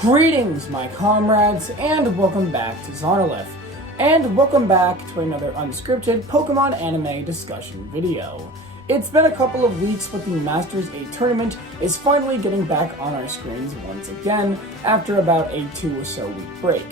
Greetings, my comrades, and welcome back to Zonolith. And welcome back to another unscripted Pokemon anime discussion video. It's been a couple of weeks, but the Masters 8 tournament is finally getting back on our screens once again, after about a 2 or so week break.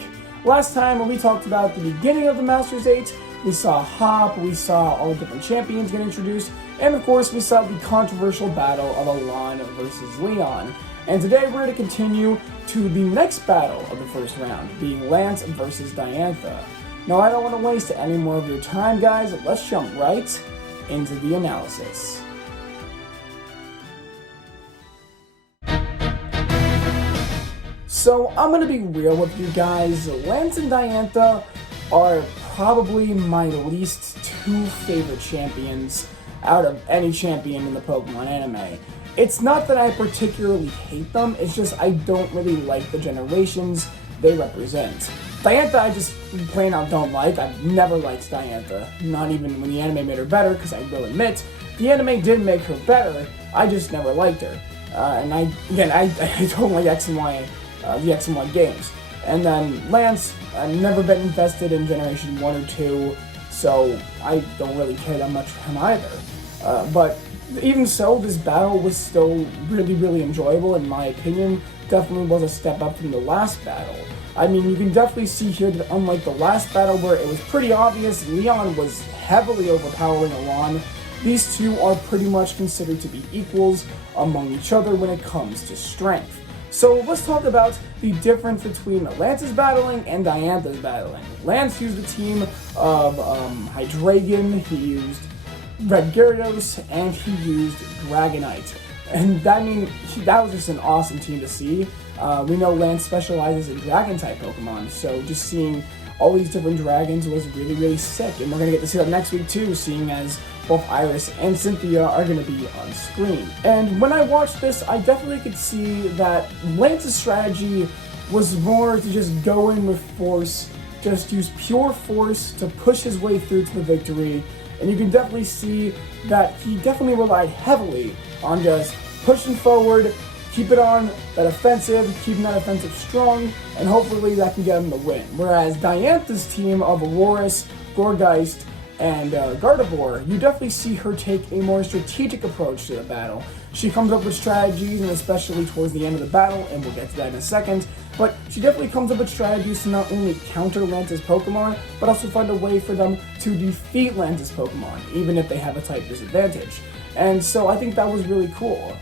Last time when we talked about the beginning of the Masters 8, we saw Hop, we saw all the different champions get introduced, and of course we saw the controversial battle of Alon versus Leon. And today we're going to continue to the next battle of the first round, being Lance versus Diantha. Now I don't want to waste any more of your time, guys. Let's jump right into the analysis. So I'm going to be real with you guys. Lance and Diantha are probably my least two favorite champions out of any champion in the Pokemon anime. It's not that I particularly hate them, it's just I don't really like the generations they represent. Diantha I just plain out don't like. I've never liked Diantha, not even when the anime made her better, because I will admit, the anime did make her better, I just never liked her. And I don't like X and Y, the X and Y games. And then Lance, I've never been invested in Generation 1 or 2, so I don't really care that much for him either. But even so, this battle was still really enjoyable in my opinion. Definitely was a step up from the last battle. I mean, you can definitely see here that unlike the last battle where it was pretty obvious Leon was heavily overpowering Alon, these two are pretty much considered to be equals among each other when it comes to strength. So let's talk about the difference between Lance's battling and Diantha's battling. Lance used a team of Hydreigon, he used Red Gyarados, and he used Dragonite. And that was just an awesome team to see. We know Lance specializes in Dragon-type Pokemon, so just seeing all these different dragons was really sick. And we're going to get to see that next week too, seeing as both Iris and Cynthia are going to be on screen. And when I watched this, I definitely could see that Lance's strategy was more to just go in with force, just use pure force to push his way through to the victory. And you can definitely see that he definitely relied heavily on just pushing forward, keep it on that offensive, keeping that offensive strong, and hopefully that can get him the win. Whereas Diantha's team of Aurorus, Gourgeist, and Gardevoir, you definitely see her take a more strategic approach to the battle. She comes up with strategies, and especially towards the end of the battle, and we'll get to that in a second, but she definitely comes up with strategies to not only counter Lance's Pokemon, but also find a way for them to defeat Lance's Pokemon, even if they have a type disadvantage. And so I think that was really cool.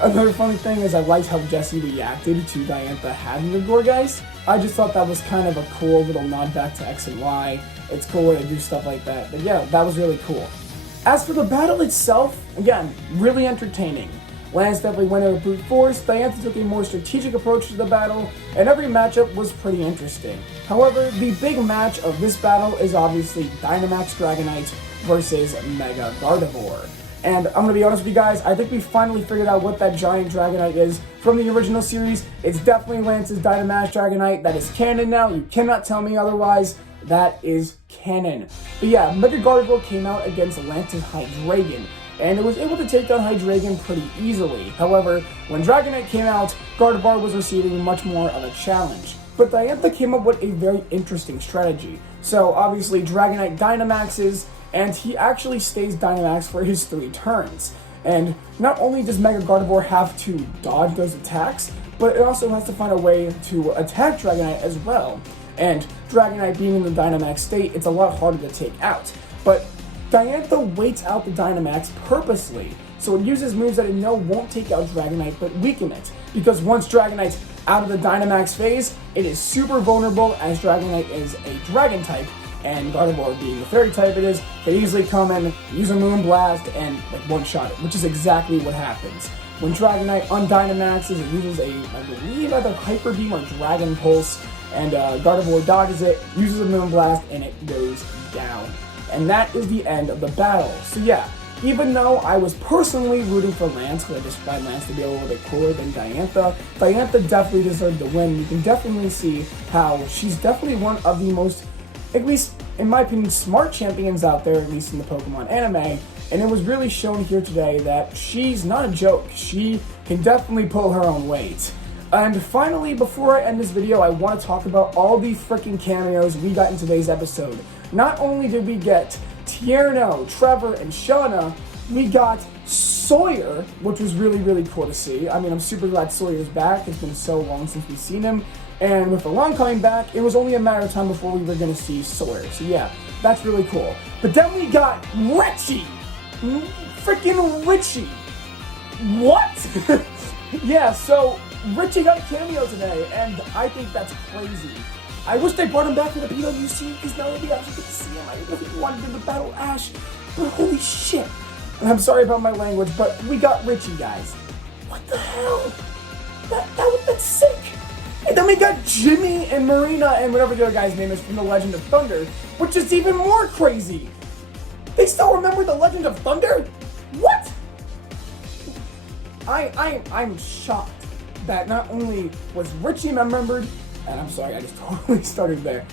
Another funny thing is I liked how Jesse reacted to Diantha having the Gourgeist. I just thought that was kind of a cool little nod back to X and Y. It's cool when they do stuff like that. But yeah, that was really cool. As for the battle itself, again, really entertaining. Lance definitely went in with brute force, Diantha took a more strategic approach to the battle, and every matchup was pretty interesting. However, the big match of this battle is obviously Dynamax Dragonite versus Mega Gardevoir. And I'm going to be honest with you guys, I think we finally figured out what that giant Dragonite is from the original series. It's definitely Lance's Dynamax Dragonite. That is canon now. You cannot tell me otherwise. That is canon. But yeah, Mega Gardevoir came out against Lance's Hydreigon, and it was able to take down Hydreigon pretty easily. However, when Dragonite came out, Gardevoir was receiving much more of a challenge. But Diantha came up with a very interesting strategy. So obviously Dragonite Dynamaxes, and he actually stays Dynamax for his 3 turns. And not only does Mega Gardevoir have to dodge those attacks, but it also has to find a way to attack Dragonite as well. And Dragonite being in the Dynamax state, it's a lot harder to take out. But Diantha waits out the Dynamax purposely, so it uses moves that it knows won't take out Dragonite but weaken it. Because once Dragonite's out of the Dynamax phase, it is super vulnerable as Dragonite is a Dragon type, and Gardevoir being the Fairy type it is, can easily come in, use a Moonblast, and one-shot it, which is exactly what happens. When Dragonite undynamaxes, it uses I believe either Hyper Beam or Dragon Pulse, and Gardevoir dodges it, uses a Moonblast, and it goes down. And that is the end of the battle. So yeah, even though I was personally rooting for Lance, because I just find Lance to be a little bit cooler than Diantha, Diantha definitely deserved the win. You can definitely see how she's definitely one of the most, at least in my opinion, smart champions out there, at least in the Pokemon anime, and it was really shown here today that she's not a joke. She can definitely pull her own weight. And finally, before I end this video, I want to talk about all the freaking cameos we got in today's episode. Not only did we get Tierno, Trevor, and Shauna, we got Sawyer, which was really, really cool to see. I mean, I'm super glad Sawyer's back. It's been so long since we've seen him. And with Alon coming back, it was only a matter of time before we were going to see Sawyer. So yeah, that's really cool. But then we got Richie. Freaking Richie. What? Yeah, so Richie got a cameo today, and I think that's crazy. I wish they brought him back to the PWC, because now we actually get to see him. I really wanted him to battle Ash, but holy shit. And I'm sorry about my language, but we got Richie, guys. What the hell? That's sick. And then we got Jimmy and Marina and whatever the other guy's name is from The Legend of Thunder, which is even more crazy. They still remember The Legend of Thunder? What? I'm shocked that not only was Richie remembered, and I'm sorry, I just totally started there,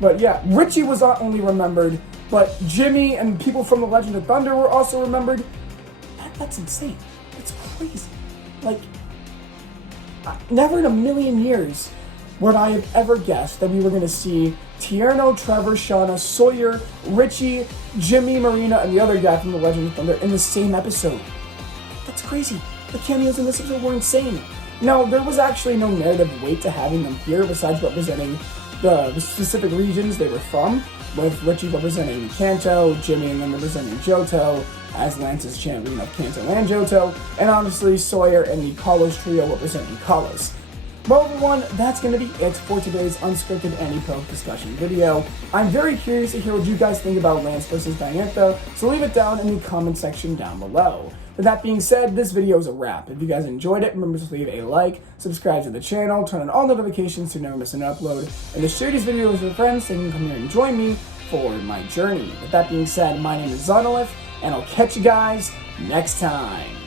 but yeah, Richie was not only remembered, but Jimmy and people from The Legend of Thunder were also remembered. That's insane. That's crazy. Like, never in a million years would I have ever guessed that we were going to see Tierno, Trevor, Shauna, Sawyer, Richie, Jimmy, Marina, and the other guy from The Legend of Thunder in the same episode. That's crazy. The cameos in this episode were insane. Now, there was actually no narrative weight to having them here besides representing the specific regions they were from, with Richie representing Kanto, Jimmy and them representing Johto, as Lance's champion of Kanto and Johto, and obviously Sawyer and the Kalos trio representing Kalos. Well, everyone, that's going to be it for today's unscripted anipoke discussion video. I'm very curious to hear what you guys think about Lance versus Diantha, so leave it down in the comment section down below. With that being said, this video is a wrap. If you guys enjoyed it, remember to leave a like, subscribe to the channel, turn on all notifications so you never miss an upload, and to share these videos with your friends so you can come here and join me for my journey. With that being said, my name is Zonolith, and I'll catch you guys next time.